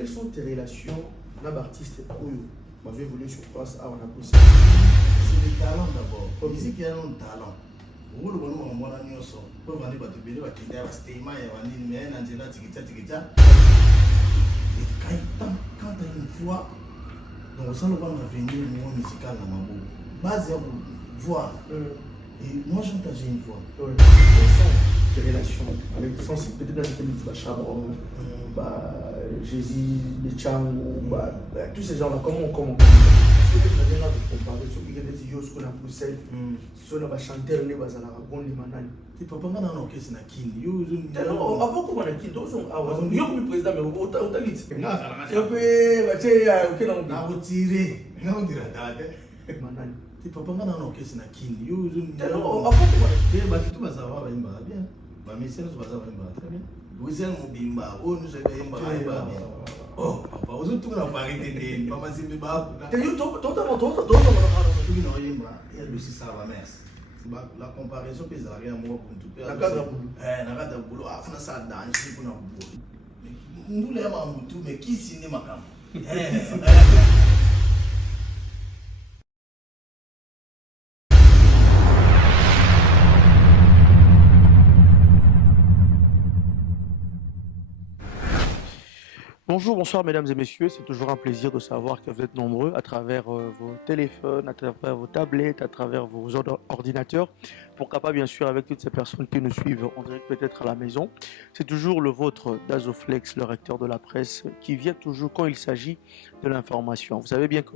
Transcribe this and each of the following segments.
Quelles sont tes relations avec l'artiste Oyo? Moi, je vais voler sur place à Wanaposi. C'est le talent d'abord. La musique est un talent. Vous le voyez, on a mis ensemble. Pour venir battre le bébé, il y a un stéma, il y a un mais un angela, tikita. Et quand tu as une voix, donc ça, le va venir au monde musical dans ma bouche. Base à voix. Et moi, j'entends, j'ai une voix. Quelles sont tes relations avec le sens, peut-être dans cette musique, Chabron, Jésus, les Tchangou, tous ces gens-là, comment parce que tu as déjà comparé sur qui était Yos qu'on a poussé, sur la chanteur, les bazala, bon, les manani. Tu peux pas m'en enquêter sur la kin. Avant qu'on ait quitté, il y a un président, mais au Talit. Non, tu peux pas m'en enquêter sur la kin. Avant qu'on ait savoir, bien. Mais c'est nous, très bien. Vous êtes mon bimba, oh, nous sommes bien. Oh, papa, vous êtes tout le monde à arrêter. Maman, c'est bimba. La comparaison peut arriver à moi pour tout faire. La boulot, afin ça dans pour nous les mamans tout mais qui signe ma cam. Bonjour, bonsoir mesdames et messieurs, c'est toujours un plaisir de savoir que vous êtes nombreux à travers vos téléphones, à travers vos tablettes, à travers vos ordinateurs. Pourquoi pas bien sûr avec toutes ces personnes qui nous suivent en direct peut-être à la maison. C'est toujours le vôtre d'Azoflex, le recteur de la presse, qui vient toujours quand il s'agit de l'information. Vous savez bien que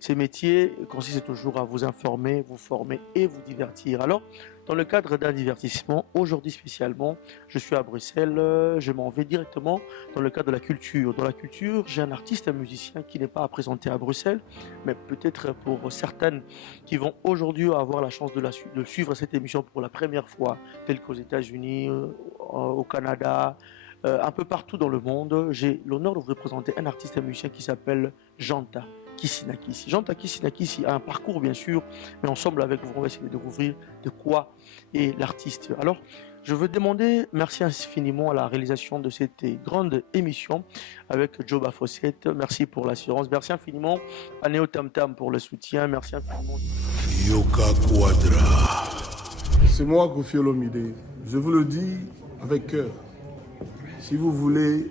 ces métiers consistent toujours à vous informer, vous former et vous divertir. Alors, dans le cadre d'un divertissement, aujourd'hui spécialement, je suis à Bruxelles, je m'en vais directement dans le cadre de la culture. Dans la culture, j'ai un artiste, un musicien qui n'est pas à présenter à Bruxelles, mais peut-être pour certaines qui vont aujourd'hui avoir la chance de suivre cette émission pour la première fois, telle qu'aux États-Unis, au Canada, un peu partout dans le monde. J'ai l'honneur de vous présenter un artiste, un musicien qui s'appelle Janta Kisinakisi. Janta Kisinakisi a un parcours bien sûr, mais ensemble avec vous, on va essayer de découvrir de quoi est l'artiste. Alors, je veux demander merci infiniment à la réalisation de cette grande émission avec Joba Fossette. Merci pour l'assurance. Merci infiniment à Neo Tam Tam pour le soutien. Merci infiniment. Yoka Quadra. C'est moi, Kofi Olomide. Je vous le dis avec cœur. Si vous voulez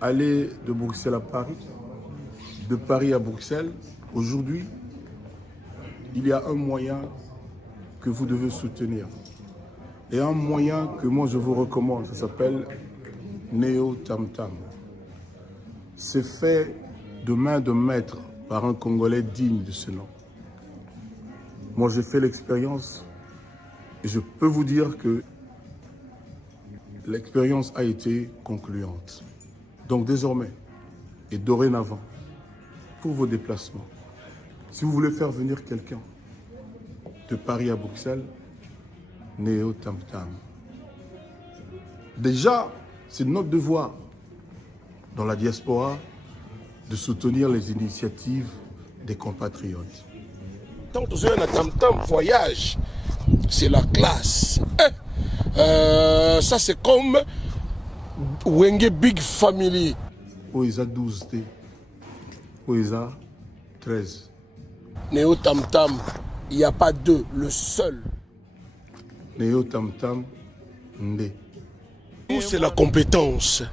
aller de Bruxelles à Paris, de Paris à Bruxelles, aujourd'hui, il y a un moyen que vous devez soutenir. Et un moyen que moi je vous recommande, ça s'appelle Neo Tam Tam. C'est fait de main de maître par un Congolais digne de ce nom. Moi j'ai fait l'expérience et je peux vous dire que l'expérience a été concluante. Donc désormais et dorénavant, pour vos déplacements, si vous voulez faire venir quelqu'un de Paris à Bruxelles, Neo Tam Tam. Déjà, c'est notre devoir dans la diaspora de soutenir les initiatives des compatriotes. Tant que vous avez un Tam Tam voyage, c'est la classe. Ça c'est comme Wenge Big Family. Oisa 12T, Oisa 13. Neo Tam Tam, il n'y a pas deux, le seul. Neo Tam Tam, Ndé. Nous, c'est la compétence.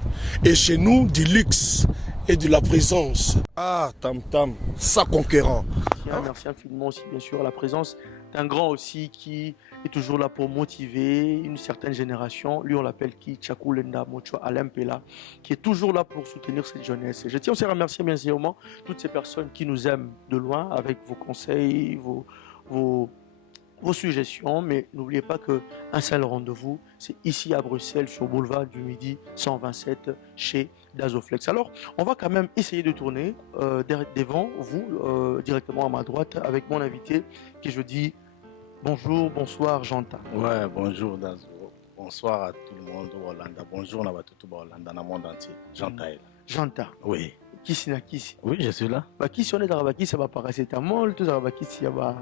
Et chez nous, du luxe et de la présence. Ah, Tam Tam, ça conquérant. Merci infiniment aussi, bien sûr, à la présence d'un grand aussi qui est toujours là pour motiver une certaine génération. Lui, on l'appelle qui Chakulenda Mocho Alempela, qui est toujours là pour soutenir cette jeunesse. Et je tiens aussi à remercier bien évidemment toutes ces personnes qui nous aiment de loin avec vos conseils, vos suggestions, mais n'oubliez pas qu'un seul rendez-vous, c'est ici à Bruxelles, sur Boulevard du Midi 127, chez d'Azoflex. Alors, on va quand même essayer de tourner devant vous, directement à ma droite, avec mon invité, qui je dis bonjour, bonsoir, Janta. Ouais, bonjour Dazo. Bonsoir à tout le monde au Hollande. Bonjour à tout le Hollande, dans le monde entier. Janta est là. Janta. Oui. Qui c'est? Oui, je suis là. Qui si on est dans la qui ça va paraître c'est un mol, tout ça va qui si va.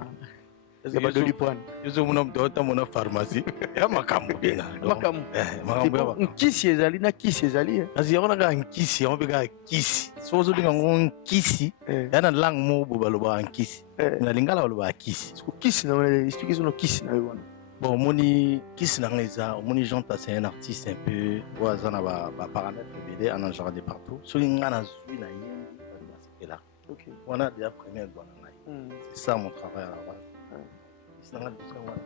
ya badolipoane Yozo muna mtoto muna pharmacie. Ya makambo bina. makambo Makambo ya makambo. nkisi ezali na kisi ezali Kasi yako naka nkisi, yako bika kisi. So zo dinga ngo nkisi. Ya na lang mo baloba nkisi. Na lingala baloba kisi. kisi na expliquer no kisi na yo wana. Bon, moni kisi na ngeza, moni Janta c'est un artiste un peu oazana ba paramètres BD en genre de partout. So ngana zui na yembi c'est là. OK. On a déjà première bonne année. C'est ça mon travail à la base.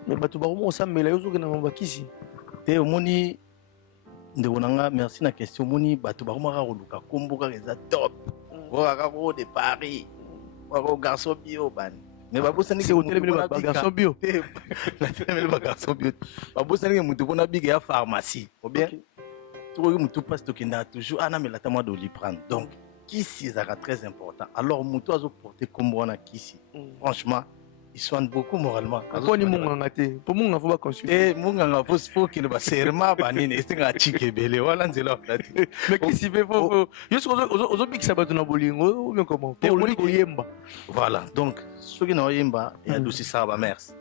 Mais bato bakomo osambela yo ozokenda na bakisi te omoni ndeko na nga merci na question omoni bato bakomaka koluka kombo kaka eza top okaka ko de Paris wako garçon bio bani mais babosani c'est otelemeli bagarçon bio natelemeli bagarçon bio babosani ke mutu mpona bika ya pharmacie ou bien tokoki mutu mpasi tokendaka toujours anamela ta mwa doliprane donc kisi ezalaka très important alors mutu azoporte kombo wana kisi franchement ils soignent beaucoup moralement. Akoni munganga te. Pour munganga faut pas consulter. Munganga faut qu'il va serment banini esinga chike bele wala nzela flati. Mais qui s'y fait faut. Juste aux big sabato na bolingo ou bien comment? Pour lui yemba. Voilà. Donc ceux qui n'ont yemba il y a aussi ça ba merci.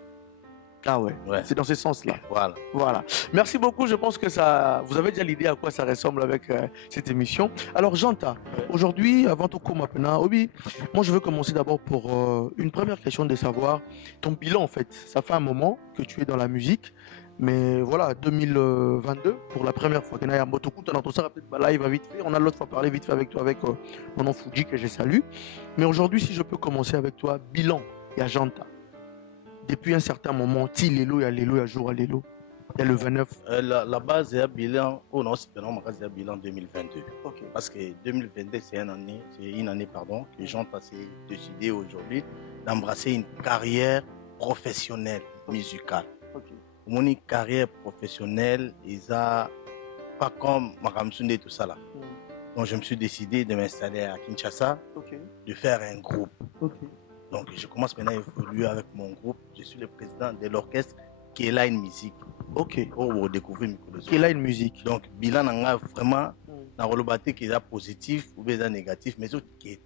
Ah ouais. C'est dans ce sens-là. Voilà. Voilà. Merci beaucoup. Je pense que ça, vous avez déjà l'idée à quoi ça ressemble avec cette émission. Alors, Janta, aujourd'hui, avant tout comme maintenant, Obi, moi je veux commencer d'abord pour une première question de savoir ton bilan en fait. Ça fait un moment que tu es dans la musique, mais voilà, 2022, pour la première fois, live vite fait. On a l'autre fois parlé vite fait avec toi, avec mon nom Fuji que je salue. Mais aujourd'hui, si je peux commencer avec toi, bilan, il y a Janta. Depuis un certain moment, il y a jour à l'élo. Il y a le 29. La base est un bilan, oh non, c'est un bilan 2022. Okay. Parce que 2022, c'est une année que Jean a décidé aujourd'hui d'embrasser une carrière professionnelle musicale. Okay. Mon carrière professionnelle, ils a pas comme Makamsunde et tout ça là. Donc je me suis décidé de m'installer à Kinshasa, de faire un groupe. Donc je commence maintenant à évoluer avec mon groupe. Je suis le président de l'orchestre K-Line Music. Ok. Oh, vous découvrez K-Line Music. Donc bilan n'a vraiment dans le bâti qui est positif ou bien négatif, mais qui est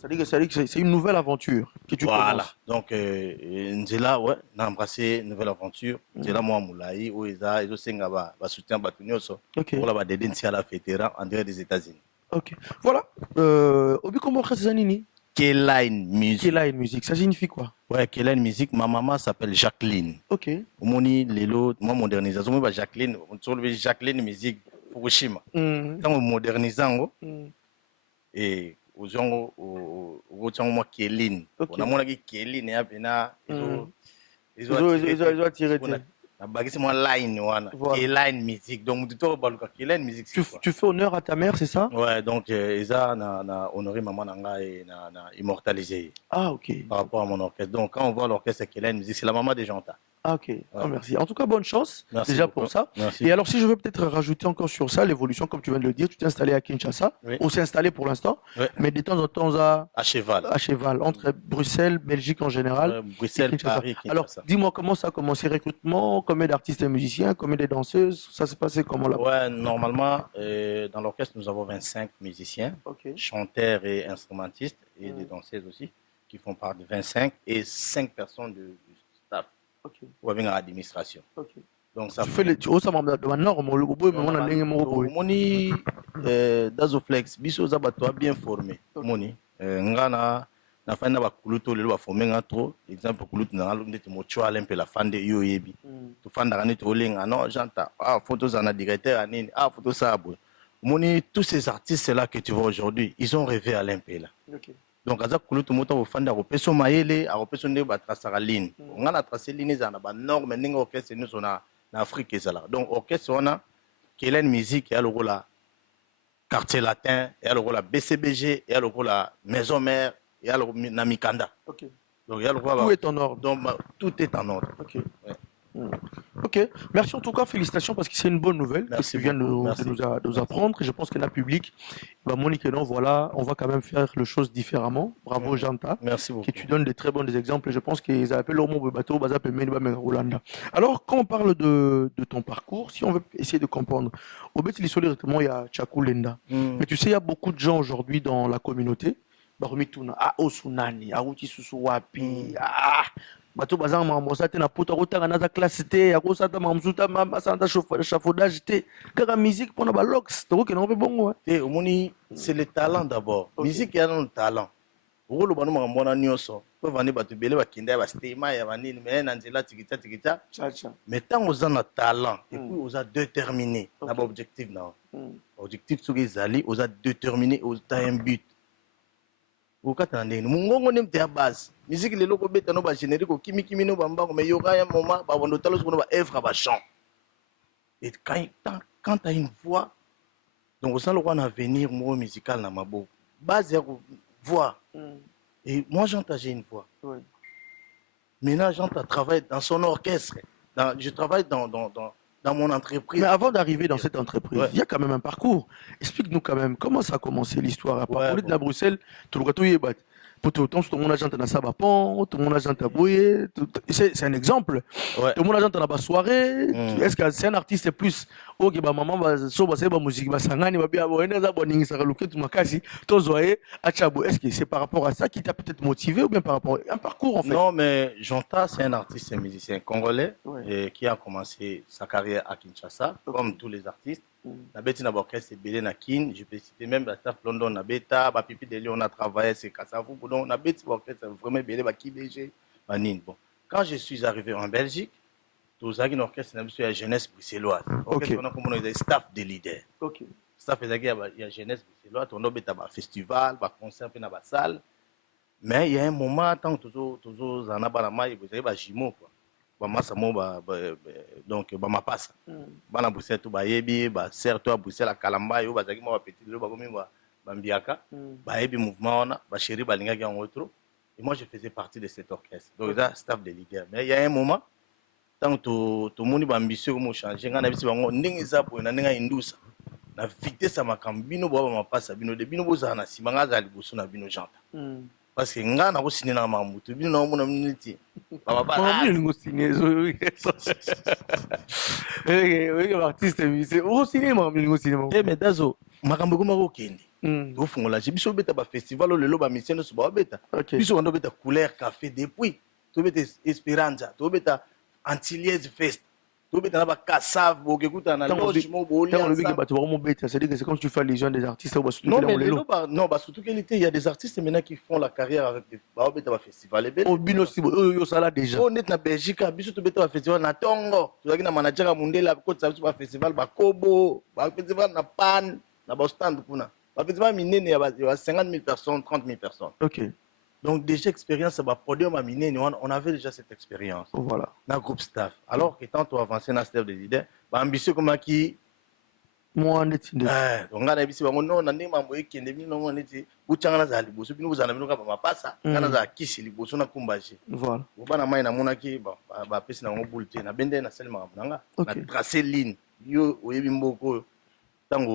c'est-à-dire que c'est une nouvelle aventure que tu voilà. commences. Donc Nzela ouais, n'a embrassé une nouvelle aventure. Nzela moi moulaï où ils ont senga ba soutien batunyoso. Ok. Pour la dédé à la vétéran en dehors des États-Unis. Ok. Voilà. Obi comment c'est Nini? K-Line Music. K-Line Music, ça signifie quoi? Ouais, K-Line Music, ma maman s'appelle Jacqueline. Ok. Moni Lelo, moi modernisation, moi Jacqueline, on trouve Jacqueline Music Fukushima. Quand on modernise et aux gens au moi Kéline. On a mon ami Kéline et Abena ils ont attiré. La bague c'est moi line one. K-Line Music. Donc du tout K-Line Music. Tu fais honneur à ta mère, c'est ça? Ouais, donc ils ont honoré maman nanga et na immortalisé. Ah ok. Par rapport à mon orchestre. Donc quand on voit l'orchestre K-Line Music, c'est la maman des Janta. Ah ok, ah, merci. En tout cas, bonne chance merci déjà beaucoup. pour ça. Merci. Et alors, si je veux peut-être rajouter encore sur ça, l'évolution, comme tu viens de le dire, tu t'es installé à Kinshasa, ou s'est installé pour l'instant, mais de temps en temps à cheval, entre Bruxelles, Belgique en général. Bruxelles, Paris, Kinshasa. Alors, dis-moi comment ça a commencé, recrutement, combien d'artistes et musiciens, combien de danseuses, ça s'est passé comment là-bas? Ouais, normalement, dans l'orchestre, nous avons 25 musiciens, chanteurs et instrumentistes, et des danseuses aussi, qui font part de 25, et 5 personnes du staff. Ou avec l'administration. Donc ça fait les choses de norme le bobo mais on a l'ingé moko moni Dazoflex biso za bato bien formé moni ngana na fanda ba kuluto le ba formé ngato exemple kuluto na ndete mo chwala mpe la fande yo yebi to fanda ngani to lenga non Janta photos en directeur anini photos ça moni tous ces artistes là que tu vois aujourd'hui ils ont rêvé à l'impé là. Donc aza kulutu moto ofanda ko peso mayele a peso ndé ba tracera ligne on a tracé ligne za na ba norme ndinga orchestre nous on a na Afrique ezala donc orchestre on a K-Line Music et le rôle la quartier latin et le rôle la BCBG et le rôle la maison mère et le rôle na Mikanda. Donc il y a le rôle tout est en ordre. Donc tout est en ordre. Ok, merci en tout cas, félicitations parce que c'est une bonne nouvelle que tu viens de nous apprendre. Et je pense que dans le public, Monique et non, voilà, on va quand même faire les choses différemment. Bravo Janta. Merci beaucoup. Que tu donnes des très bons exemples. Et je pense qu'ils appellent leur mot bateau, alors quand on parle de ton parcours, si on veut essayer de comprendre, au Béti directement, il y a Tchakou Lenda. Mais tu sais, il y a beaucoup de gens aujourd'hui dans la communauté. bato bazanga makambo osala te na poto akotanga naza classe te akosata makambo mosusu asala ta chafaudage te kaka musique mpona balox tokokende ngo mpe bongo te omoni c'est le talent d'abord. Musique ya nano talent okoloba no makambo wana nyonso po vandi bato ebele bakende ya bastema ya banini me na nzela tikita tikita mais ntango oza na talent epuis oza déterminé na baobjectif na objectif soki ezali oza déterminé oza un but okokata na ndenge mongongo nde mte ya base musique lelo kobeta no bagénérique okimikimi no bambango mais yoka ya moma babando tala soki no baœuvre bachant et quand tu as une voix donc osala lokwa na avenir moko musical na maboko base ya voix. Et moi, j'entends, j'ai une voix. Oui. Maintenant, j'entends travailler dans son orchestre. Je travaille dans mon entreprise. Mais avant d'arriver dans cette entreprise, il y a quand même un parcours. Explique-nous quand même comment ça a commencé l'histoire. À partir de Bruxelles, tout le monde tout le monde agent dans Sabapon, tout le monde agent à Boye. C'est un exemple. Tout le monde agent dans la soirée. Est-ce que c'est un artiste plus ok ba maman ba so ba seba musique ba sangani ba bia boye nza boningi saka loketu makasi to zoye achabo. Est-ce que c'est par rapport à ça qui t'a peut-être motivé ou bien par rapport à un parcours en fait? Non, mais Jonta, c'est un artiste et musicien congolais qui a commencé sa carrière à Kinshasa comme tous les artistes. Na beti na orchestre belé na Kin, je peux citer même la staff London na beta, ba Pipi de Lyon on a travaillé c'est Kassavou Boudon, na beti orchestre vraiment belé ba KBG, banin. Bon, quand je suis arrivé en Belgique, tous les orchestres na la jeunesse bruxelloise. OK. On a comme on staff de leader. OK. Staff il y a jeunesse bruxelloise, on a beta ba festival, ba concert na ba salle. Mais il y a un moment tant toujours en a ba la maille, vous avez ba jimo quoi. Bamasa mo donc bama passa bana Bruxelles to bayebi ba serre to Bruxelles Kalamba yo bazaki mo ba petit lo ba komi ba bambiaka bayebi mouvement ona ba chéri balinga ki en retro et moi je faisais partie de cet orchestre donc là staff de leader mais il y a un moment tant to moni ba ambitieux comme changer ngana bisi bango ndenge za po na ndenge indusa na vitesse makambino bo ba passa bino de bino boza na simanga za liboso na bino janta parce que nga na ko signer na mamutu bino na mona minute baba ngo signer oui artiste c'est au cinéma ngo cinéma mais dazo makambo kuma ko kende to fungola biso beta ba festival lelo ba mission so ba beta biso ndo beta couleur café depuis to beta Esperanza to beta Antilles Fest to beta na ba Kassav bo kekuta na logement bo c'est-à-dire que c'est comme si tu fais les gens des artistes non mais non bah surtout qu'il il y a des artistes maintenant qui font la carrière avec des ba beta ba festival au bino si yo sala déjà on est na Belgique biso to beta ba festival na Tongo to zaki na manager mundela ko tsa ba festival ba Kobo ba festival na Pan na ba stand kuna ba festival minene ya 50,000 personnes 30,000 personnes. OK. Donc déjà expérience ba podium à minene on avait déjà cette expérience. Voilà. Dans groupe staff. Alors que tant tu avancer dans staff des leaders, ba ambitieux comme qui moi on est donc ngana bisi bango non na ndenge mambo ekende bino no neti buchanga na zali boso bino buzana bino ka ba passa ngana za kisi liboso na kumbaje. Voilà. Bana mai na monaki ba pesi na ngo bulte na bende na sel makambo nanga na tracer ligne yo oyebi mboko tango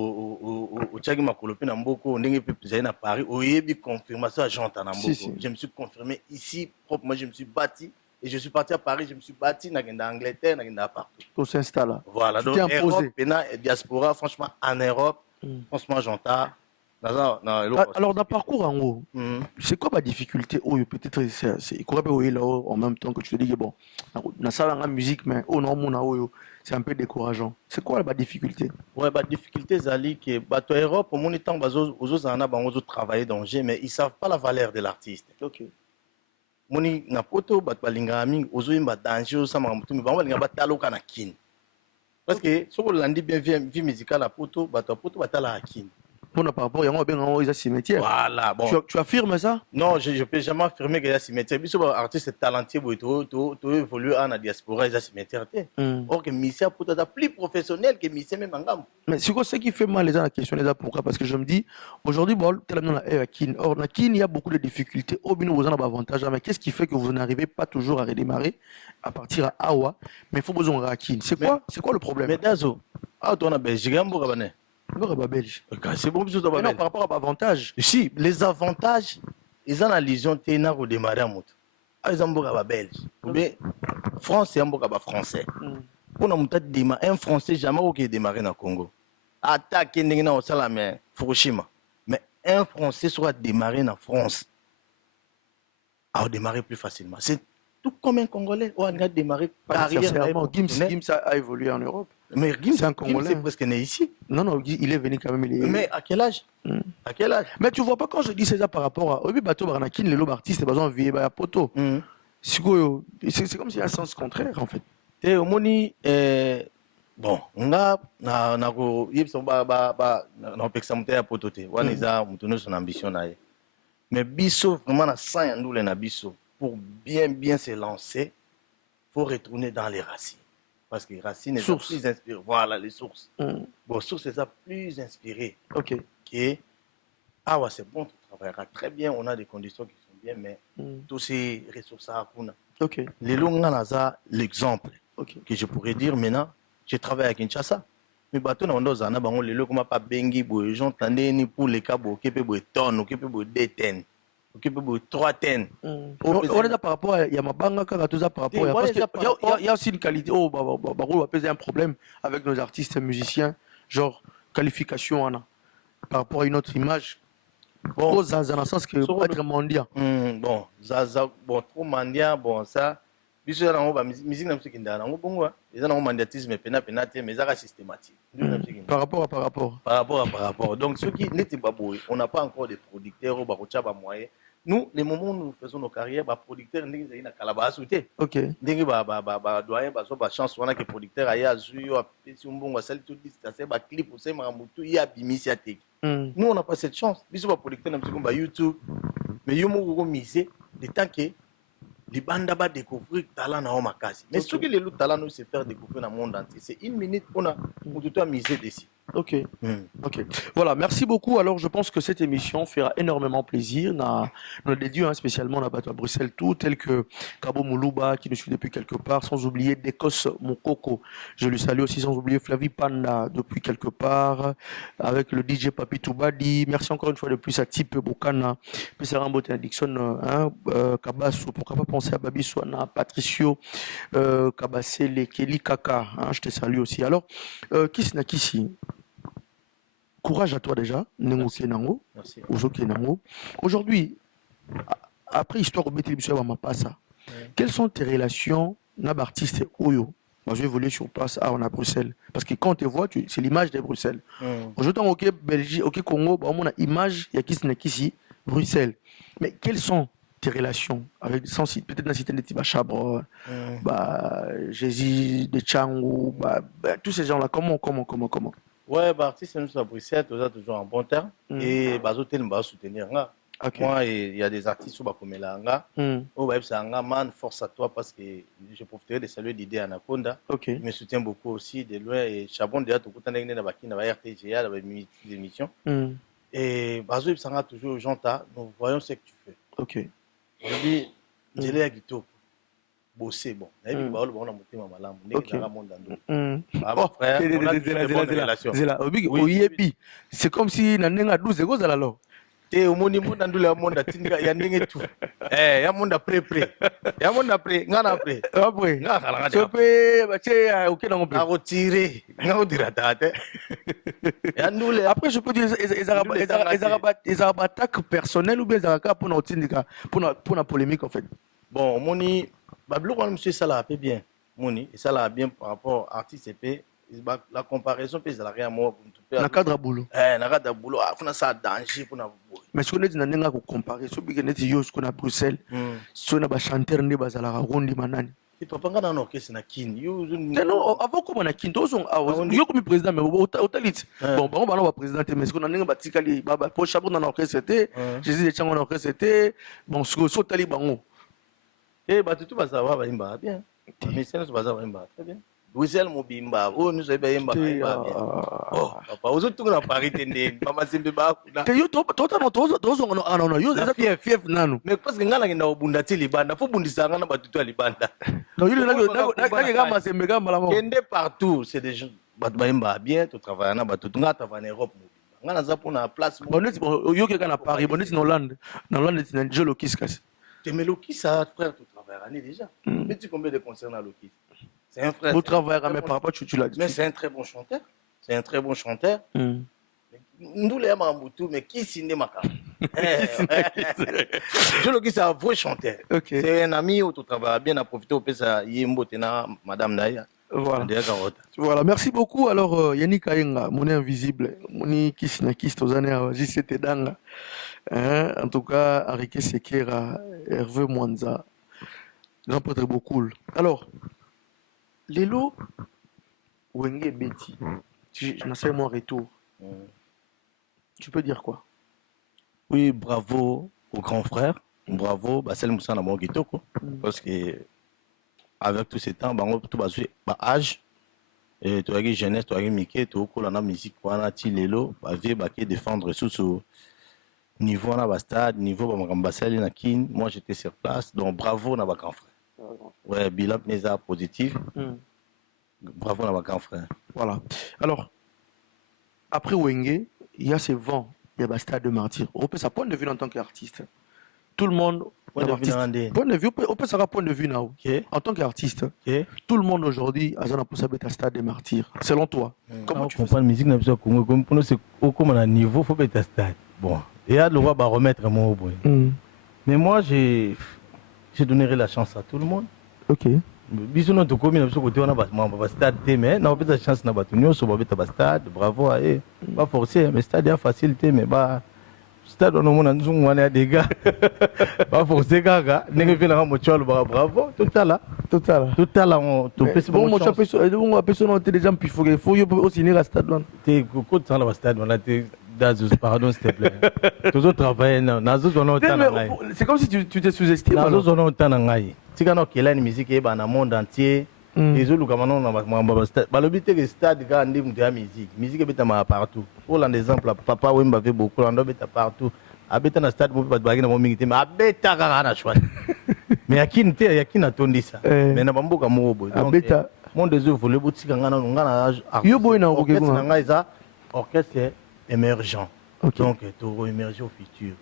au tchagi makolo pe na mboko ndenge pe zali na Paris oyebi confirmation agent na mboko. Je me suis confirmé ici propre, moi je me suis bâti et je suis parti à Paris, je me suis bâti dans l'Angleterre, dans partout. Pour s'installer. Voilà, donc Europe, et diaspora, franchement, en Europe, franchement, j'entends. Alors, dans le parcours en haut, c'est quoi ma difficulté? Peut-être c'est quoi en même temps que tu te dis que bon, la musique, mais c'est un peu décourageant. C'est quoi la difficulté? Ouais, la difficulté, c'est que en Europe, au moins, temps, aux travailler dans G, mais ils ne savent pas la valeur de l'artiste. Ok. Moni na poto bat balinga mingi ozoyimba danger osama mutu mi balinga bataloka na kin parce que soko landi bien vie musicale à poto batala kin pour par rapport yango ben yango isa cimetière. Voilà, bon tu affirmes ça? Non, je peux jamais affirmer que il y a cimetière biso artiste talentueux to évoluer en diaspora isa cimetière té or que musicien poto ta plus professionnel que musicien même ngam. Mais c'est quoi ce qui fait mal les gens la question les pourquoi? Parce que je me dis aujourd'hui bon tellement la kin or na kin il y a beaucoup de difficultés au bino vous en avez avantage mais qu'est-ce qui fait que vous n'arrivez pas toujours à redémarrer à partir à Awa mais il faut besoin à kin? C'est quoi le problème? Mais dazo toi na Belgique mboka bané belge. C'est bon, non, par rapport à l'avantage. Si, les avantages, ils ont la vision de redémarrer à Mout. Ils ont un belge. Ou bien, France, c'est un français. Pour un français, jamais qui démarrer dans le Congo. Attaquer dans Fukushima. Mais un français soit démarrer en France. À démarrer plus facilement. tout comme un Congolais. On a démarré Pas carrière. nécessairement. Gims a évolué en Europe. Mais Gims, C'est un Gims Congolais. est presque né ici. Non, il est venu quand même. Mais à quel âge? À quel âge? Mais tu vois pas quand je dis ça par rapport à. Oui, bateau, Baranakin, les lobes artistes, besoin de vivre à poto. C'est comme s'il y a un sens contraire en fait. Et au moni, bon, on a son ambition. Mais biso, vraiment, na 100 nous les biso. Pour bien se lancer, faut retourner dans les racines. Parce que les racines sont plus inspirées. Voilà les sources. Bon, sources sont plus inspirées. Ok. Que, ah ouais, c'est bon, tu travailleras très bien, on a des conditions qui sont bien, mais tous ces ressources à Akuna. Ok. Les longs l'exemple que je pourrais dire maintenant, je travaille à Kinshasa. Mais bateau na ondo zana bango les lots pas bengi boy gens tandé ni pour les cabos qui peut boy tonnes, qui peut boy 2 tonnes, qui peut boy 3 tonnes. On est là par rapport à Yamabanga quand tout ça par rapport à parce qu'il y a aussi une qualité on a un problème avec nos artistes et musiciens genre qualification par rapport à une autre image. Bon, Zaza dans le sens que pas être mendiant. Bon, Zaza, bon, trop mendiant, bon, ça. Biso na ngo ba musique na musique ndana ngo bongo eza na ngo mandatisme pena mais ça systématique. Par rapport. Donc ceux qui n'étaient pas beaux, on n'a pas encore des producteurs au barocha ba moyen. Nous les moments où nous faisons nos carrières ba producteurs ndenge na kalaba souté. OK. Ndenge ba doyen ba so ba chance wana que producteur aya zuyo apesi mbongo sali tout dit c'est ba clip ou c'est mamutu ya bimisia tek. Nous on n'a pas cette chance. Biso ba producteur na musique ba YouTube mais yo mo ko miser de tant que les bandes va découvrir talent dans Omakasi. Mais ce que les talents nous se faire découvrir dans le monde entier, c'est une minute qu'on a tout miser dessus. Ok. Ok. Voilà, merci beaucoup. Alors, je pense que cette émission fera énormément plaisir. On a dédié spécialement la bateau à Bruxelles, tout, tel que Kabo Moulouba, qui nous suit depuis quelque part, sans oublier Dekos Mokoko. Je lui salue aussi, sans oublier Flavie Panda, depuis quelque part, avec le DJ Papi Toubadi. Merci encore une fois de plus à Type Bokana, Pessarambo Dixon, Kabasso, pourquoi pas penser à Babi Swana, Patricio, Kabasele, Kelly Kaka, je te salue aussi. Alors, Kissi. Courage à toi déjà, Nengo Kenango, Ozo Kenango. Aujourd'hui, après histoire au Bétélibiso à Mapassa, quelles sont tes relations n'abartiste Oyo? Moi, je vais voler sur place on a Bruxelles. Parce que quand on te voit, c'est l'image de Bruxelles. Aujourd'hui, ok Belgique, ok Congo, on a image, il y a Kissi, Bruxelles. Mais quelles sont tes relations avec peut-être dans cité de Tiba Chabre, Jésus de Tchangou, tous ces gens-là, comment? Ouais, artiste nous à Bruxelles, tu as toujours un bon terme et bazotel va soutenir nga. Moi il y a des artistes qui comme là nga man force à toi parce que je profiterai de saluer l'idée Anaconda. Il me soutient beaucoup aussi de loin et Chabon déjà tout le temps na bakina ba RTGA dans les émissions. Et bazo sanga toujours Janta, nous voyons ce que tu fais. OK. On dit Djele ya Gito. Bosser bon na yebi ba on a motema malamu ndenge na monde ando frère on a des bonnes relations c'est comme si na ndenga 12 ego alors te omoni monde ando la monde atinga ya ndenge tu ya monde après ya monde après ngana après ngala so pe ba che OK na ngompe a retirer ngao diratate ya ndule après je peux dire les attaques personnelles ou bien les attaques pour notre pour la polémique en fait. Bon omoni Babylon, monsieur, ça l'a fait bien. Moni, et ça l'a bien par rapport à artiste et la comparaison, puis ça l'a rien à moi. Dans le cadre de boulot. Dans le cadre de boulot, il faut ça danger pour nous. Mais ce qu'on est dit, on a comparé. Ce qu'on est dit, ce qu'on a à Bruxelles, ce qu'on a chanté, on a la ronde manani. Et tu pas dans l'orchestre na kin. Non, avant comme on a kin, tous on yo comme président mais au talit. Bon, on va président mais ce qu'on a n'est pas tikali, baba pour chapeau dans l'orchestre c'était, Jésus de Tchango dans l'orchestre c'était, bon ce que tali bango. Eh, tout ça va bien. Mais ça va très bien. Bruxelles mobimba, nous sommes bien. Oh, papa, aux autres on a Paris tende, maman c'est beba. Yo non, yo fief nanu. Mais parce que ngala ngenda obunda ti libanda, faut bundisa ngana batutu ya libanda. Non, yo na ga masembe mala mo. Kende partout, c'est des gens baimba bien, tu travailles na batutu ngata va en Europe. Ngana za pour na place. Bon, yo ke na Paris, bon na Hollande. Na Hollande c'est un jeu lokiskas. Mais Loki, ça, frère, tu travailles déjà. Mais tu combien de concerts dans Loki? C'est un frère. Vous travaillez, mais par rapport, tu l'as dit. Mais c'est un très bon chanteur. Nous les Mamoutou, mais qui signe ma carte? Joe Lokis, c'est un vrai chanteur. Ok. C'est un ami où tu travailles bien à profiter au PSA. Yembo, Tena, Madame Naya. Voilà. Voilà, merci beaucoup. Alors, Yannick Ayenga, mon invisible, mon Kissinakis, Tozane, JCT Danga. En tout cas, Enrique Sekera, Hervé Mwanza, grand prêtre beaucoup. Alors, Lelo, Wenge Betty, je n'en sais mon retour. Tu peux dire quoi? Oui, bravo au grand frère. Bravo, Bassel Moussa Namon Gitoko. Parce que, avec tous ces temps, tout basé âge, et tu as une jeunesse, tu as une Mickey, tu as une musique, tu as un Lelo, tu as défendre sous niveau na stade, niveau Bassel Nakin. Moi, j'étais sur place, donc bravo na grand frère. Ouais, bilan Neza positif. Bravo na grand frère. Voilà. Alors, après Wenge, il y a ces vents, il y a Stade de Martyr. On peut sa point de vue en tant qu'artiste. Tout le monde. Point de vue, on peut savoir point de vue now. En tant qu'artiste, tout le monde aujourd'hui a un possibilité à Stade de Martyr. Selon toi, comment tu comprends la musique n'a pas Congo comme pour nous c'est comme un niveau faut être stade. Bon, et à le roi va remettre mon au bruit. Mais moi j'ai donné la chance à tout le monde. OK. Bisous notre commune sur côté on a stade mais on a pas de chance na batu nyo so ba stade bravo à eux. Pas forcé mais stade a facilité mais bah stade on a nzungu wana des gars pas forcé gaga nenge vela nga mocholo bravo total on to pese bon moi on personne déjà puis faut aussi venir à stade là te ko dans le stade on a te pardon s'il te plaît toujours travailler nazo zona otana ngai c'est comme si tu te sous-estimes nazo zona otana ngai tika no kela ni musique eba na monde entier les autres comme non na stade balobi te stade ga ndi mutu ya musique beta ma partout pour l'exemple papa Wemba avait beaucoup ando beta partout abeta na stade mo batu bagina mo mingi te mais abeta ka na choix mais yakini te yakini atondisa mais na bamboka mo boy donc abeta monde des autres voulait botika ngana ngana yo boy na ko na ngai za orchestre émergent donc to émerger au futur.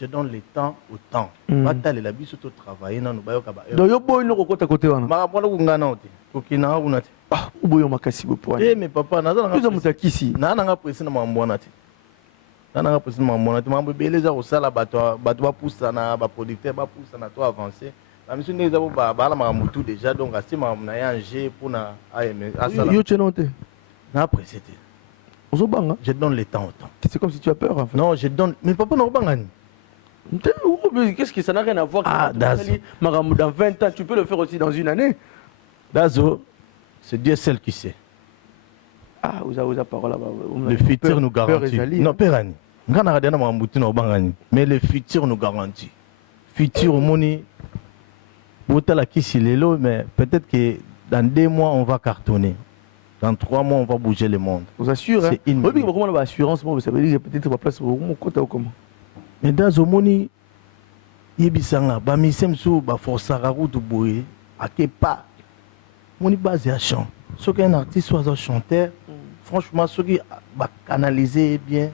Je donne le temps au temps. Batale la biso to travailler na no bayoka ba. Donc yo boy no kokota côté wana. Ma bona kungana ote. Kokina una te. Ah, uboyo makasi bopo. Eh mais papa naza nga. Tuza mutakisi. Na nga presse na mambona te. Na nga presse na mambona te. Mambo beleza ko sala bato ba poussa na ba producteur ba poussa na to avancer. La mission neza bo ba la mamutu déjà donc asi mam na yanje pour na AM asala. Yo chenote. Na presse te. Je donne le temps au temps. C'est comme si tu as peur en fait. Non, je donne mais papa non bangani. Qu'est-ce que ça n'a rien à voir avec dans 20 ans, tu peux le faire aussi dans une année. Dazo, c'est Dieu seul qui sait. Ah, vous avez la parole là-bas. Le futur nous garantit. Non, Pérani. Mais le futur nous garantit. Futur, moni, mais peut-être que dans 2 mois, on va cartonner. Dans 3 mois, on va bouger le monde. Vous assure, c'est une assurance, ça veut dire peut-être ma place au côté ou comment. Mais dans ce moni, yebisanga, ba misemsu, ba forçara route boye, akepa. Moni basé à chant. Ce qu'un artiste soit un chanteur, franchement, ce qui va canaliser bien,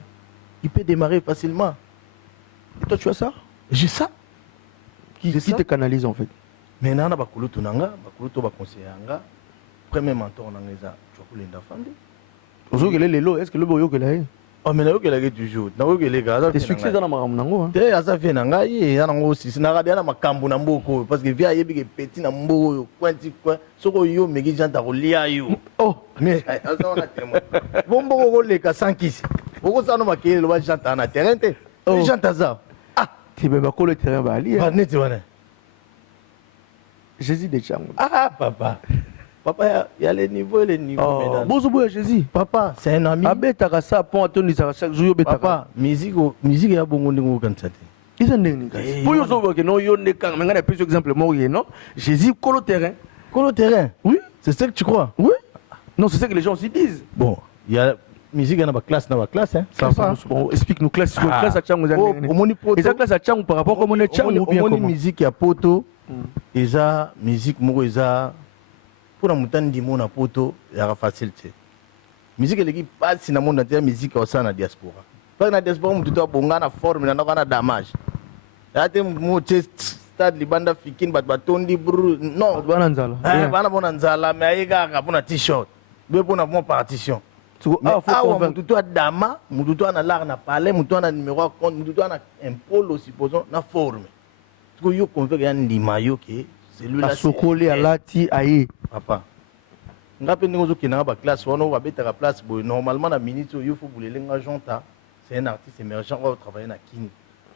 il peut démarrer facilement. Et toi, tu as ça? J'ai ça. Qui te canalise en fait? Mais nana ba kulutu nanga, ba kulutu ba conseiller nga. Premier mentor nanga tu vas kulinda fandi. Aujourd'hui, est-ce que le boyo que là? Oh mais là que toujours na que les gars des succès dans ma nango te asa fait nanga ye ya nango si na radia na makambu na mboko parce que via yebi ke petit na mboko kwenti kwa soko yo megi janta ko lia yo oh mais asa on a témoin bombo ko le ka sankisi boko sa no makele lo ba janta na terrain te janta za ah ti be ba ko le terrain ba ali ba neti wana Jésus de Tchango ah papa papa, il y a les niveaux et les niveaux. Oh, bonjour, Jésus. Papa, c'est un ami. Abeta ça pont Tony ça chaque jour beta. Papa, musique ya bongo ndingo kansate. Ils sont dingues. Pour yo so que non yo ne kan mais ngana plus exemple moi non. Jésus colo terrain. Colo terrain. Oui, c'est ça que tu crois. Oui. Non, c'est ça que les gens aussi disent. Bon, il y a musique na ba classe hein. Ça va. Bon, explique nous classe à Tchango za. Oh, omoni poto. Eza classe à Tchango par rapport comme on est Tchango ou bien comment. Omoni musique ya poto. Eza musique moko eza pour la montagne du monde à poto, il y a facilité. Musique elle qui passe dans le monde entier, musique au sein de la diaspora. Pas na diaspora, tu dois bonga na forme, na na damage. Là tu mo stade libanda fikin bat batondi bru non. Bananzala. Bana bonanzala mais ayega ka pour na t-shirt. Be pour na bon partition. Ah, faut awa convaincre. mutu to adama mutu to ana lar na palais mutu ana numéro à compte mutu to ana impolo supposons na forme tuko yo convaincre ya ndima yo ke celui-là Asokoli alati aye. papa nga pe ndenge ozokendanga baklasse wana babetaka place boye normalement na minute oyo fo bulelenga jonta c'est un artiste émergent oyo travailler na kini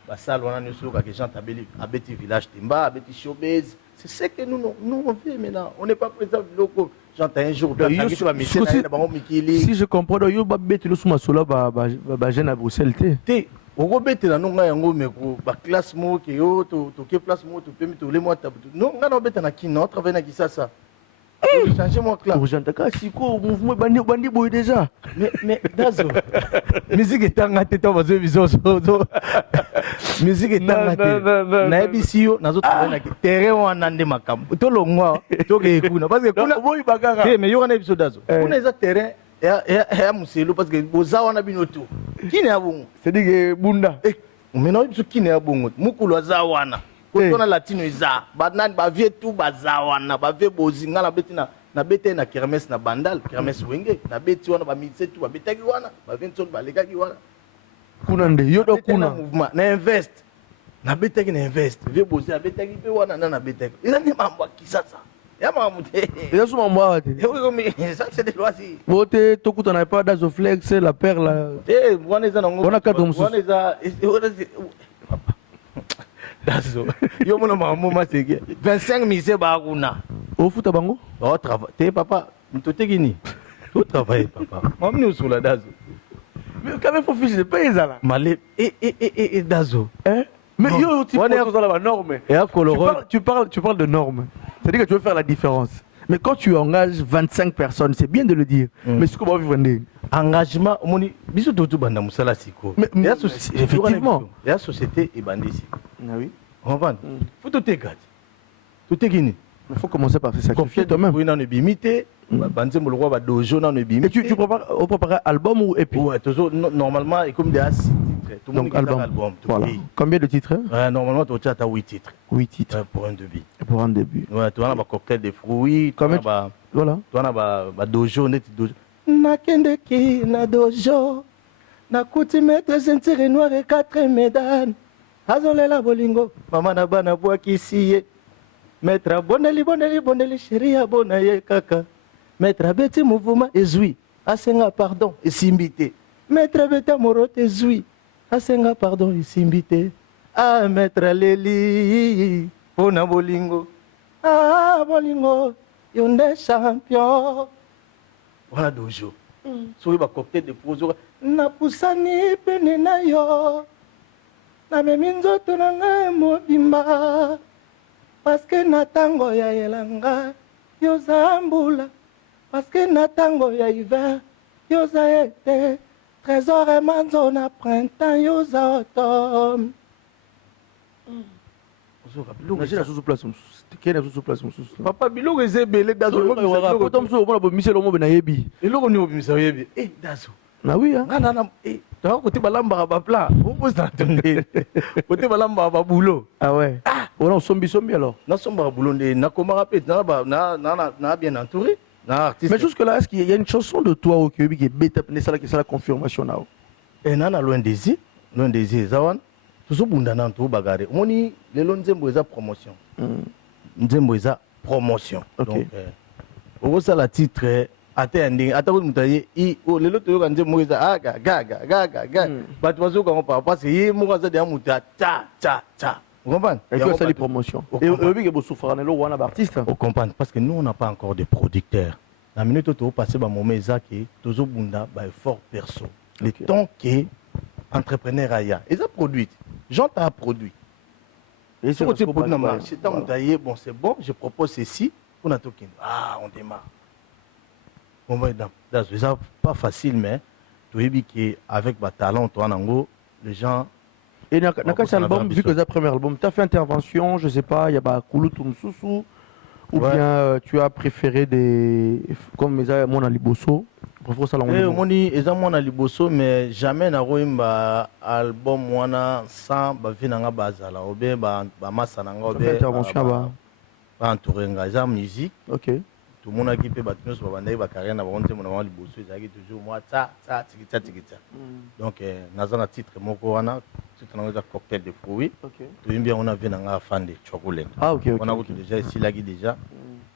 basale wana nyonso oyokaka jean abeti village temba abeti showbase c'est ce que nous on fait maintenant on n'est pas présent biloko j'entends un jour Si je comprends, yo babetelo sous masola ba jeune à Bruxelles te okobetela no ngai yango meko baklasse moko ke yo toke place moko topemi tole mwa tabu non ngai naobeta na kini naotravaille na kisasa changer mon clan. Urgent ka siko mouvement bandi boy déjà. Mais dazo. Musique est en tête on va jouer vision. Musique est en tête. Na ebisio nazo travailler na terrain wana nde makambo. To longwa to ke kuna parce que kuna boy bagara. Eh mais yo na ebiso dazo. Kuna eza terrain ya muselo parce que boza wana binoto. Kine ya bongo. C'est dit que bunda. Mais na ebiso kine ya bongo. Mukulu aza wana. Kotona latino eza banani bavie tout bazawana bavie bozinga na beti na bete na kermesse na bandal kermesse wenge na beti wana ba mitse tout babetaki wana ba 20 balekaki wana kuna nde yo do kuna mouvement na invest na betaki na invest vie bozi abetaki pe wana na betaki eza ni mambo kisasa ya mambo te eza suma mwa te ça c'est des lois si bote tokuta na pas d'Azoflex la perle wana eza nango wana kadro mususu wana eza dazo yo mona maman maseke 25 mise ba kuna au futa bango au travail te papa mtoteki ni au travail papa mamni usula dazo mais quand même faut fiche de paye ça là malé et dazo mais yo tu parles de la norme et à colorant tu parles de normes, c'est-à-dire que tu veux faire la différence. Mais quand tu engages 25 personnes, c'est bien de le dire. Mais ce qu'on va vivre, engagement, moni, biso tout banda musala siko. Effectivement. La société est bandée siko. Ah oui. On va. Faut tout égaler. Tout est gagné. Il faut commencer par se sacrifier toi-même. Oui, on est bimité. Bandé mo le roi ba dojo on est bimité. Et tu prépares album ou EP? Ouais, toujours normalement et comme des titres. Tout le monde album. Voilà. Combien de titres? Normalement tu as 8 titres. 8 titres. Pour un début. Pour un début. Ouais, tu as un cocktail de fruits, voilà. Tu as ba dojo net dojo. Nakendeki na dojo. Nakuti maître ceinture noire et 4 médailles. Azolela bolingo, mama na bana bwaki siye. Maître bondeli chérie abona ye kaka. Maître beti mouvement ezui. Asenga pardon esimbité. Maître beta morote ezui. Asenga pardon esimbité. Ah maître leli pona bolingo. Ah bolingo yonde champion. Voilà dojo. Soki ba cocktail de prozo na pusani pene na yo. Na memi nzoto na nga mobimba. Parce que na tango ya elanga yoza mbula. Parce que na tango ya hiver yoza été. Trésor et manzo na printemps yoza automne. Papa biloko eza ebele dazo miselo mo benayebi eloko nini obimisa oyebi dazo na oui nga na toka kote balambaka baplan oposa tonde kote balambaka babulo ah ouais on sombi alors nasombaka bulo nde nakomaka pe na bien entouré na artiste. Mais jusque là est-ce qu'il y a une chanson de toi au Québec qui est bête qui est la confirmation là nana loin des eza wana tozobunda na nto bagare omoni lelo nzembo eza promotion nzembo eza promotion donc okosala titre ata ya ndenge ata kuti moto aye lelo toyoka nzembo moko eza gaga bato bazoyoka ngo papa parce que ye moko aza deya moto ya ta vous comprenez? Et tu as sali promotion et oyebi ke bosufraka na eloko wana baartiste vous comprenez parce que nous on n'a pas encore de producteurs na minute oyo tozopase bamoment eza ke tozobunda baeffort perso le temps ke entrepreneur aya eza produit Jean t'a produit. Et si tu produis dans le marché, bon, c'est bon, je propose ceci pour notre token. Ah, on démarre. Bon, c'est pas facile, mais tu as vu qu'avec ma talent, toi, les gens. Et dans quel album, vu que c'est le premier album, tu as fait intervention, je sais pas, il y a Kouloutou Moussoussou, ou bien tu as préféré des. Comme mon Alibosso. Moni eza mwana liboso mais jamais na roimba album wana sans ba vinanga bazala obe ba masa nanga obe intervention ba entouré nga eza musique OK tout le monde a kippé Batino sur Babanda, il va carrière na bonté mon avant liboso, il a toujours moi ça tikita. Donc nazana titre mon corona, tout un cocktail de fruits. Tout bien on a vu dans fan de chocolat. Ah OK. On a déjà ici là déjà.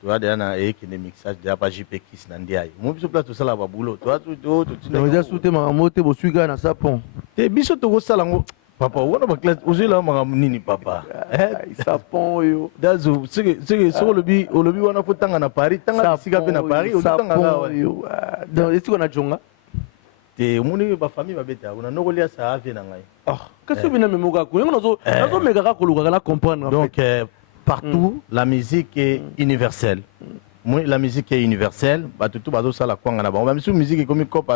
Tu vois déjà na et qui des mixages déjà pas JP Kiss nandiaï. Moi biso place tout ça là ba boulot. Toi tout. Donc déjà souté ma moté bo suiga na sapon. Te biso to ça là papa on a ba classe aujourd'hui là ma nini papa. Sapon yo. Dazo c'est sur le bi on a faut tanga na Paris, tanga sika pe na Paris, on tanga là. Donc est-ce qu'on a jonga? Te moni ba famille ba beta, on a no kolia ça avie na ngai. Ah, qu'est-ce que bina memoga ko? Nazo mega ka koluka na comprendre. Donc partout, la musique est universelle. Moi, la musique est universelle. Tout bateau ça la kwanga na ba. Même si musique est comme cop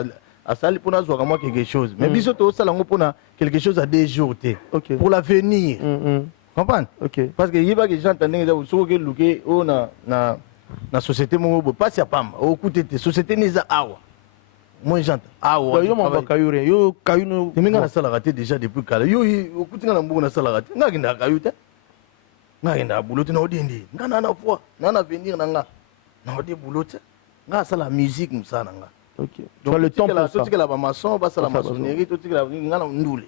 à ça pour nous voir moi quelque chose. Mais biso to ça la pour quelque chose à déjouer. Pour l'avenir. Comprendre? OK. Parce que yiba que j'entends que so que luke o na société mo pas si pam. O écoutez société neza awa. Moi j'entends. Awa. Yo mamba kayure. Yo kayuno. Teminga na sala raté déjà depuis kala. Yo okutinga na mbugo na sala raté. Ngaki na kayute. Ngaki boulot na odindi. Ngana na foi. Na venir na nga. Na odi boulot. Nga ça la musique msana nga. OK. Donc le temps pour ça. Tout que la maçon, ba la maçonnerie, tout que la ngana ndule.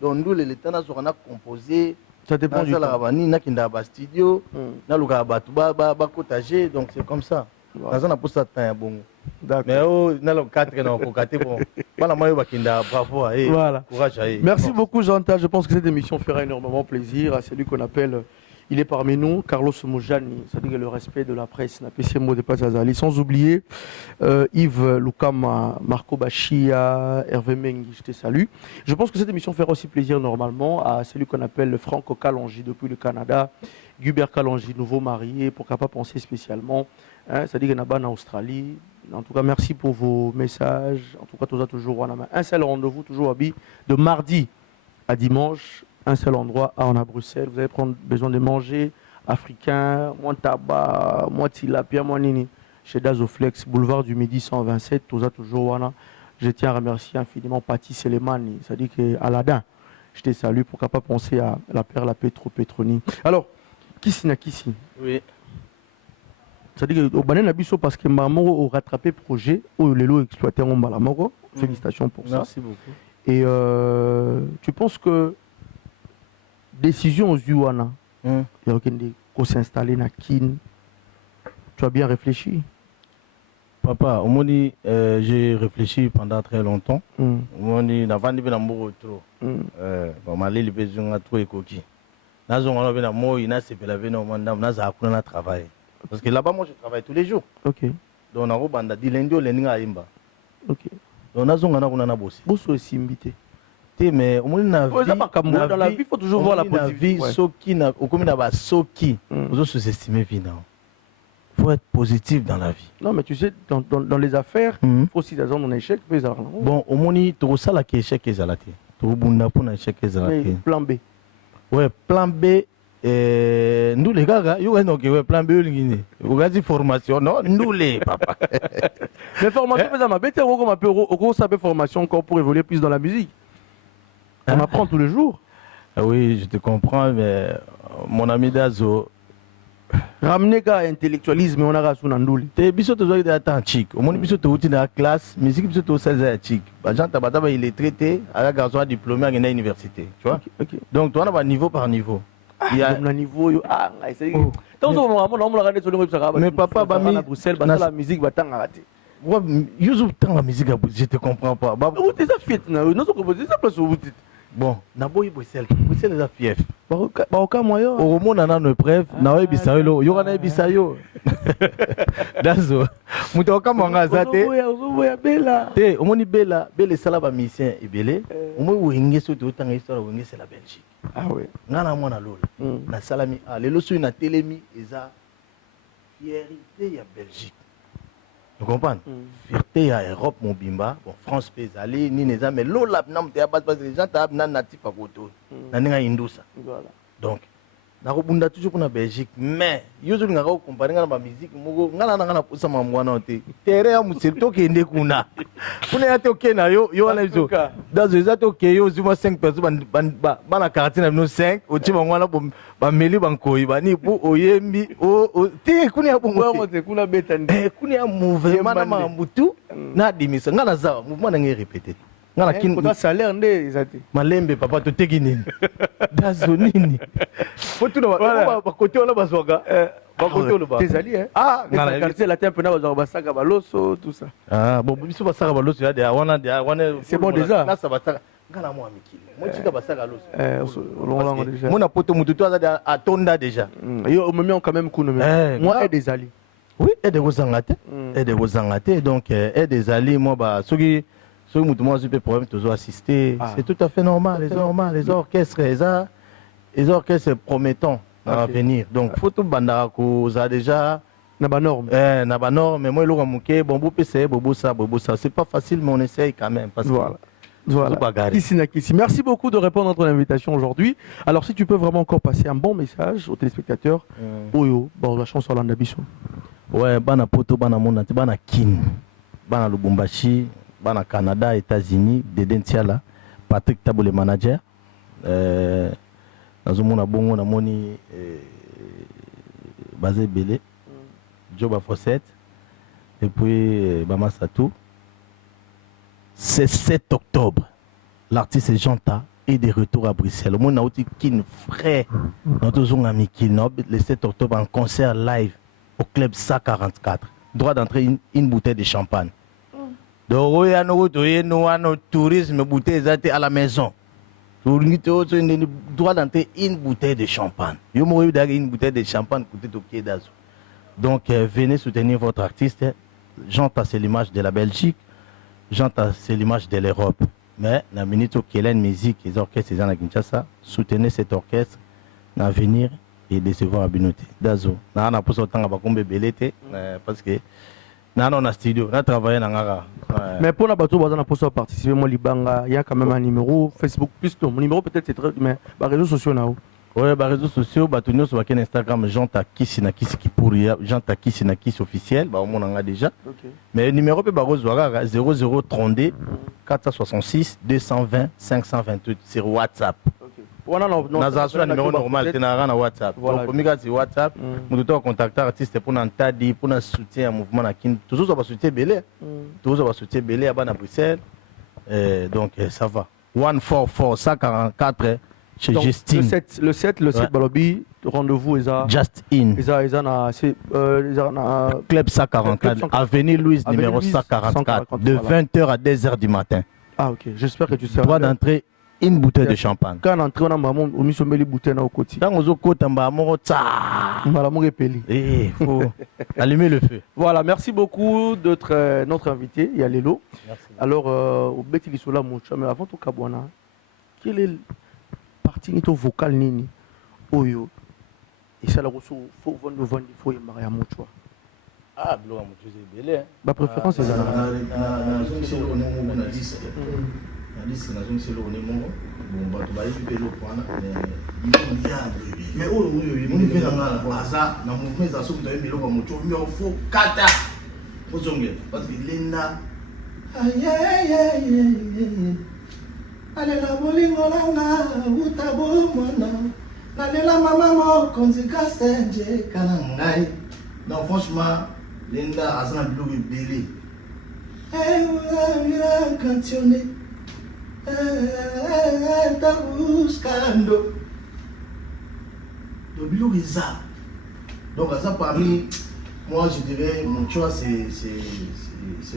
Donc ndule le temps na so na composer. Ça dépend du temps. La bani na kinda ba studio, na luka ba ba cotager, donc c'est comme ça. Dans un pour ça temps ya bongo. D'accord. Mais oh na le 4 na ko katé bon. Bala mayo ba kinda bravo et courage. Merci beaucoup Jean-Ta, je pense que cette émission fera énormément plaisir à celui qu'on appelle il est parmi nous, Carlos Moujani, c'est-à-dire le respect de la presse, n'a pas ces mots de Azali. Sans oublier Yves Lukama, Marco Bachia, Hervé Mengi, je te salue. Je pense que cette émission fera aussi plaisir normalement à celui qu'on appelle Franco Kalonji depuis le Canada, Gubert Kalonji, nouveau marié, pourquoi pas penser spécialement, c'est-à-dire qu'il y en a en Australie. En tout cas, merci pour vos messages. En tout cas, tout ça toujours un seul rendez-vous, toujours à Bi, de mardi à dimanche. Un seul endroit, on a Bruxelles. Vous avez besoin de manger africain, moins tabac, moins tilapia, moins nini. Chez Dazoflex, boulevard du Midi 127, tout ça toujours wana. Je tiens à remercier infiniment Patti Selemani, c'est-à-dire que Aladin. Je te salue, pourquoi pas penser à la perle à Petroni. Alors, Kissi na Kissi. Oui. C'est-à-dire que au Banen Abisso, parce que maman a rattrapé projet, où les lots exploités en Malamoro. Félicitations pour ça. Merci beaucoup. Et tu penses que décision aux Yuana, il y a qu'on s'installer na Kin. Tu as bien réfléchi? Papa, au moins j'ai réfléchi pendant très longtemps. Au moins n'a pas dit trop. Bon, malé les besoins trop écoqués. Nazon on a bien moi il n'a c'est pas la vie non madame naza akuna travail. Parce que là-bas moi je travaille tous les jours. OK. Donc on a banda di lundi au lundi à imba. OK. Donc nazon on a bosser. Bosso aussi invité. Mais au moins dans la vie il faut toujours voir la positivité. La vie soki na au comme na ba soki. Vous sous-estimer vie non. Il faut être positif dans la vie. Non mais tu sais dans les affaires, il faut aussi dans un échec mais bon au moins tout ça là qui échec ezalati. Tout bunda pour un échec ezalati. Plan B. Ouais, plan B nous les gars, ouais, plan B vous avez dit formation non, nous les papa. Mais formation ça m'a bête on s'appelle formation encore pour évoluer plus dans la musique. On apprend tous les jours. Oui, je te comprends, mais mon ami Dazo. Ramener qu'à intellectualisme, on a raison dans le T'es biso te dois être antique. Au moins biso te outil dans la classe, musique biso te 16 antique. Par exemple, Tabataba il est traité à la garçon diplômé à l'université, tu vois. OK. Donc toi on a niveau par niveau. Il y a un niveau c'est mais papa ba mi Bruxelles ba la musique ba tanga raté. Ouais, Youssouf tant la musique je te comprends pas. Où t'es ça fiet na nous so composer ça place où bon, na boy Bruxelles les a fief. Ba oka moyo. Au monde na no preuve, na we bisayo yo kana bisayo. Dazo. Muto kama ngaza te. Ozoboya bela. Te, au moni bela sala ba mission ebele. Au mo wenge so te otanga histoire wenge c'est la Belgique. Ah ouais. Ngana mwana lola. Na salami a lelo so na telemi eza fierté ya Belgique. Vous comprenez? Fierté à Europe, mon bimba. Bon, France peut aller, ni les mais l'eau là, parce que les gens sont natifs à côté. Voilà. Donc, nakobunda toujours pour la Belgique mais yo zo ngaka comparer na ba musique moko ngala na posa mamwana te terre ya muselto kende kuna kuna ya to kena yo wana zo dazo za to ke yo zuma 5 personnes bana quartier na bino 5 oti bangwana ba meli bankoyi bani po oyembi o te kuna ya bongo te kuna beta nde kuna ya mouvement na mambutu na dimisa ngala za mouvement na ngi répéter ngala kin ko salaire nde ezate malembe papa to teki nini dazo nini foto na ba côté on a bazwaka ba côté on ba tezali ngala quartier la tempe na bazwaka basaka baloso tout ça bon biso basaka baloso ya de wana c'est bon déjà na sa basaka ngala mo amikili mo tika basaka loso longo déjà mo na poto mutu to aza atonda déjà yo au moment quand même kuno moi et des alliés oui et des gozangate donc et des alliés moi ba soki moi j'ai des problèmes toujours assister c'est tout à fait normal les orchestres les orchestres promettants à l'avenir donc faut tout bandara ko za déjà na ba norme mais moi le ramuke bon PC bobo ça c'est pas facile mais on essaye quand même parce que voilà. Merci beaucoup de répondre à notre invitation aujourd'hui. Alors si tu peux vraiment encore passer un bon message aux téléspectateurs. Oyo bon la chance Orlando Biso. Ouais bana poto bana monate bana kin bana Lubumbashi bana Canada, États-Unis, Dedentiala, Patrick Tabo le manager. Nazomona bongo na moni Bazé Belé, Joba Fossette et puis Bama Satou. C'est 7 octobre. L'artiste Janta est de retour à Bruxelles. Mon nauti kin frère notre zone ami le 7 octobre en concert live au club 144. Droit d'entrer une bouteille de champagne. Donc, il y a un tourisme bouteille à la maison. Droit d'entrer une bouteille de champagne. Il y a une bouteille de champagne côté de pied d'Azou. Donc, venez soutenir votre artiste. Janta, c'est l'image de la Belgique. Janta, c'est l'image de l'Europe. Mais, la minute où il y a une musique, les orchestres, les Kinshasa, soutenez cet orchestre dans l'avenir et décevoir à Binoté. D'Azou. Nous avons pas autant de belleté parce que non, on a studio, on a travaillé dans Ngara. Mais pour la bateau, on a pas participer. Moi, Libanga, il y a quand même un numéro Facebook plus ton numéro peut-être c'est très, mais les réseaux sociaux là. Oui, les réseaux sociaux, bateau sur Instagram, Janta Kissi na Kissi qui pourrit, Janta Kissi na Kissi officiel, bah on en a déjà. Mais le numéro peut barrer 0032 466 220 528 sur WhatsApp. Le numéro normal, tu n'as rien à WhatsApp. Donc, pour moi, c'est WhatsApp. Nous devons contacter l'artiste pour nous aider, pour nous soutenir un mouvement. Toujours, ça va soutenir Belé. Toujours, ça va soutenir Belé à Bruxelles. Donc, ça va. 144 144 chez Justine. Le 7 Balobi, rendez-vous est à Just In. Club 144, Avenue Louise, numéro 144, de 20h à 10h du matin. Ah, ok. J'espère que tu seras. Droit d'entrée. Une bouteille de champagne. Quand on entre, on a mis sur les bouteilles au côté. Quand on côté, on il faut allumer le feu. Voilà, merci beaucoup d'être notre invité, Yalelo. Alors, au Betty Sola Moucha, mais avant tout, Kabouana, quelle est la partie vocale Nini Oyo et ça, il faut vendre, il faut y marier à Mouchoua. Ah, Bloa Mouchoua, c'est belé. Ma préférence, c'est ça. Alice na zone selo ne mo bon bato ba yipe lo kwana mais o mo vena ngala baza na mouvement za so mutaye melo ba moto mi ofo kata ozonge parce que linda alela bolingo langa utabo mona nalela mama mo konzika senje kana ngai donc franchement linda azana bilo belé mira canzone está buscando le bilou bizarre. Donc ça parmi moi je dirais mon choix c'est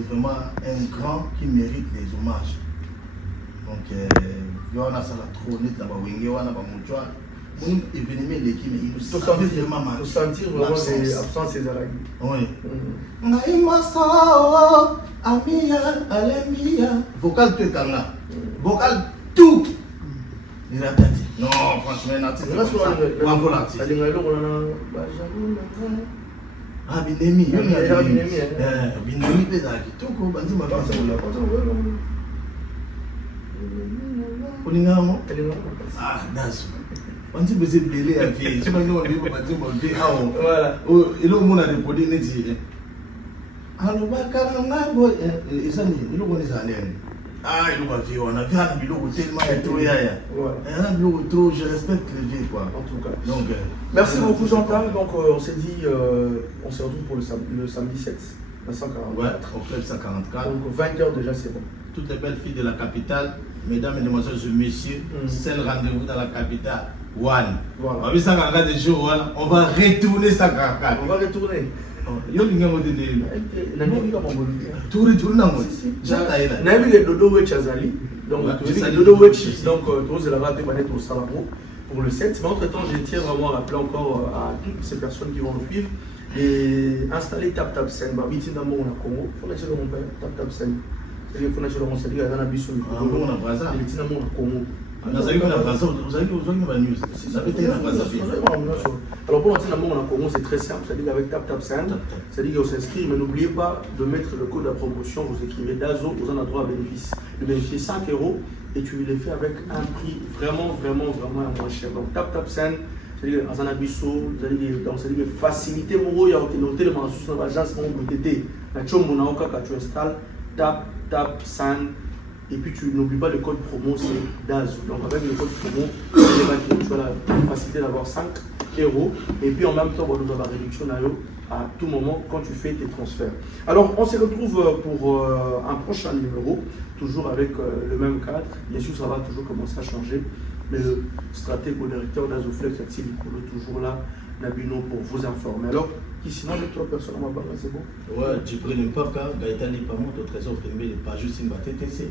vraiment un grand qui mérite les hommages. Donc on a ça la trop net là-bas wenge on a pas mon choix. Mon événement l'équipe il nous sentir vraiment l'absence des alliés. Oui. Naïma sao amia alemia vocal tout kanga. Vocal tout. Il a dit non franchement un artiste bravo l'artiste. Ah Binemi Binemi pesa kitoko banzi mabasa Oningamo ah dazu On dit que c'est belé à vie. Tu m'as dit, on dit, Voilà. Et là, on a répondu, il dit, alors, et ça, il ah, il a vu, on a vu un bilot tellement trop, je respecte les vies, quoi. En tout cas. Donc, merci beaucoup, Jean-Tal. Donc, on s'est dit, on se retrouve pour le samedi 7, à 144. Ouais, au club 144. Donc, 20h déjà, c'est bon. Toutes les belles filles de la capitale, mesdames, mesdemoiselles et messieurs, c'est le rendez-vous dans la capitale. One. Voilà. On va 144 des jours, on va retourner 144. On va retourner. Yo linga mo dende tout retourne na mo jata ila na bi le dodo wetch azali donc dodo wetch donc tous la va te manette au salon pour le 7 mais entre temps je tiens vraiment à rappeler encore à toutes ces personnes qui vont nous suivre et installer tap scène ba biti na mo na Congo faut la chéro mon père tap scène c'est faut la chéro mon c'est là na biso on a Brazza biti na mo na Congo nazali na Brazza vous avez news ça peut être na Brazza. Alors pour l'antenne d'amour en Congo, c'est très simple, c'est-à-dire avec tap send, c'est-à-dire qu'on s'inscrit, mais n'oubliez pas de mettre le code de la promotion, vous écrivez DAZO, vous en avez droit à bénéfice. Le bénéfice est 5 € et tu les fais avec un prix vraiment moins cher. Donc tap send, c'est-à-dire à Zanabiso, c'est-à-dire facilité mon il y a hôtel sur l'agence mon BTT, la chombo naoka quand tu installes tap send. Et puis tu n'oublies pas le code promo, c'est DAZO. Donc avec le code promo, tu as la facilité d'avoir 5 €. Et puis en même temps, on a la réduction à tout moment quand tu fais tes transferts. Alors on se retrouve pour un prochain numéro, toujours avec le même cadre. Bien sûr, ça va toujours commencer à changer. Mais le stratège ou directeur d'Azoflex, Axel Nicolo, toujours là, Nabino, pour vous informer. Alors, sinon, les 3 personnes, c'est bon. Ouais, tu prends Mpaka, Gaëtan Lipamo, au trésor privé, pas juste une TTC,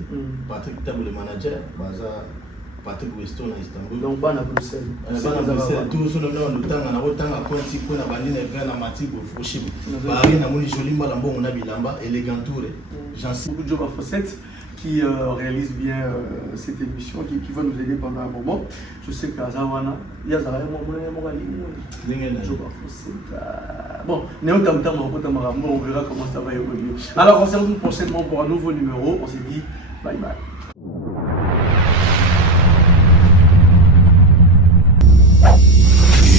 Patrick Tabou, le manager, Patrick Weston à Istanbul. Donc, ban à Bruxelles. Tout ce nom, le temps, on a autant à Ponti, pour la banine, vers la matière, pour Fukushima. Paris, on a mon joli malambo, on a bilamba, élégant tour. J'en sais beaucoup de gens à Fossette qui réalise bien cette émission, qui va nous aider pendant un moment. Je sais qu'à Zawana, il y a Zawana, bon, on verra comment ça va évoluer. Alors, on se retrouve prochainement pour un nouveau numéro. On s'est dit bye bye.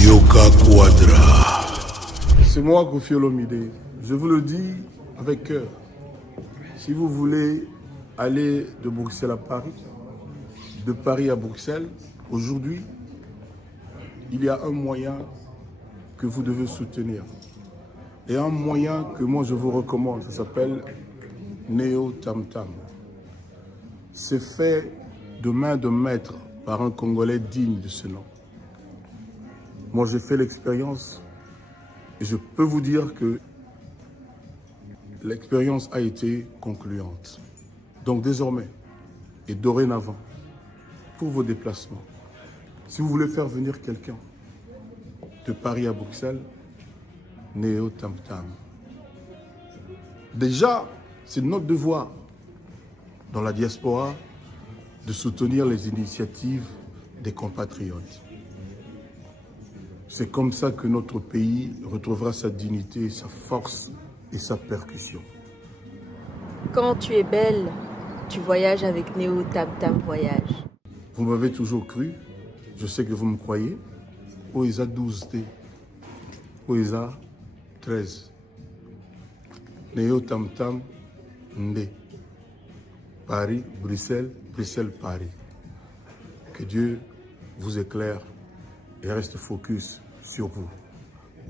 Yoka Quadra. C'est moi, Kofi Olomide. Je vous le dis avec cœur. Si vous voulez aller de Bruxelles à Paris, de Paris à Bruxelles, aujourd'hui, il y a un moyen que vous devez soutenir. Et un moyen que moi je vous recommande, ça s'appelle Neo Tam Tam. C'est fait de main de maître par un Congolais digne de ce nom. Moi j'ai fait l'expérience et je peux vous dire que l'expérience a été concluante. Donc désormais et dorénavant, pour vos déplacements, si vous voulez faire venir quelqu'un de Paris à Bruxelles, Neo Tam Tam. Déjà, c'est notre devoir dans la diaspora de soutenir les initiatives des compatriotes. C'est comme ça que notre pays retrouvera sa dignité, sa force et sa percussion. Quand tu es belle, tu voyages avec Neo Tam Tam Voyage. Vous m'avez toujours cru, je sais que vous me croyez. Oisa 12T, Oisa 13. Neo Tam Tam Ndé. Paris, Bruxelles, Bruxelles, Paris. Que Dieu vous éclaire et reste focus sur vous.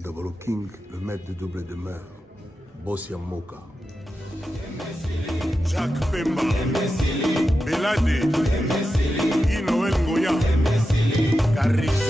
Double King, le maître de double demeure. Bossia Moka. Jacques Pemba, Belade, Guy Noël Ngoya, Caris.